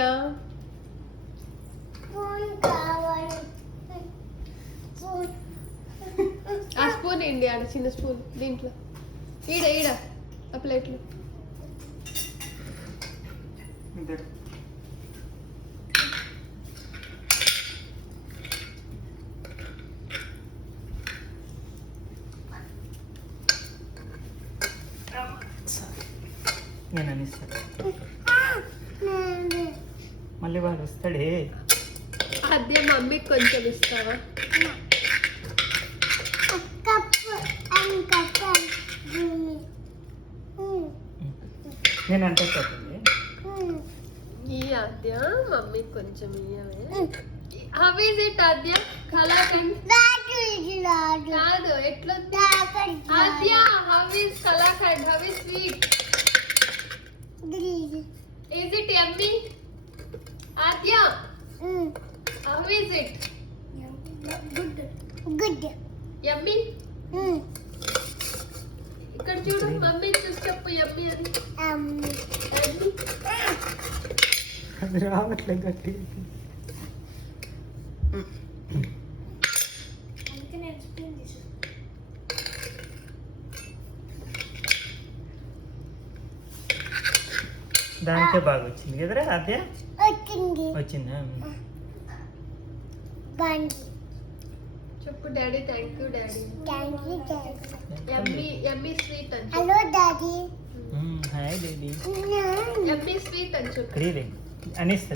ఆద్య ఆ స్పూన్ ఏంటి ఆడ చిన్న స్పూన్ దీంట్లో ఈడ ఈడ ఆ ప్లేట్లో నేను అనిస్తాను మళ్ళీ వాడు వస్తాడే. ఆద్య మమ్మీకి కొంచెం ఇస్తావా? నేను అంటే చెప్పండి ఈ ఆద్య మమ్మీకి కొంచెం ఇయ్యవే. How is it Adya? Kalakand కాదు ఎట్లా Adya? How is kalakand? How is sweet? Is it yummy? Adya? How is it? Good. Yummy? ఇక్కడ చూడు మమ్మీ చూసి చెప్పు యమ్మీ అని. Yummy? అది రావట్లేదు గట్టి. దానికే బాగా వచ్చింది కదరా అదే వచ్చిందా? చెప్పు daddy thank you daddy. Yummy yummy sweet అని hello daddy. Hi daddy. Yummy sweet అని చెప్పు. అనిస్తా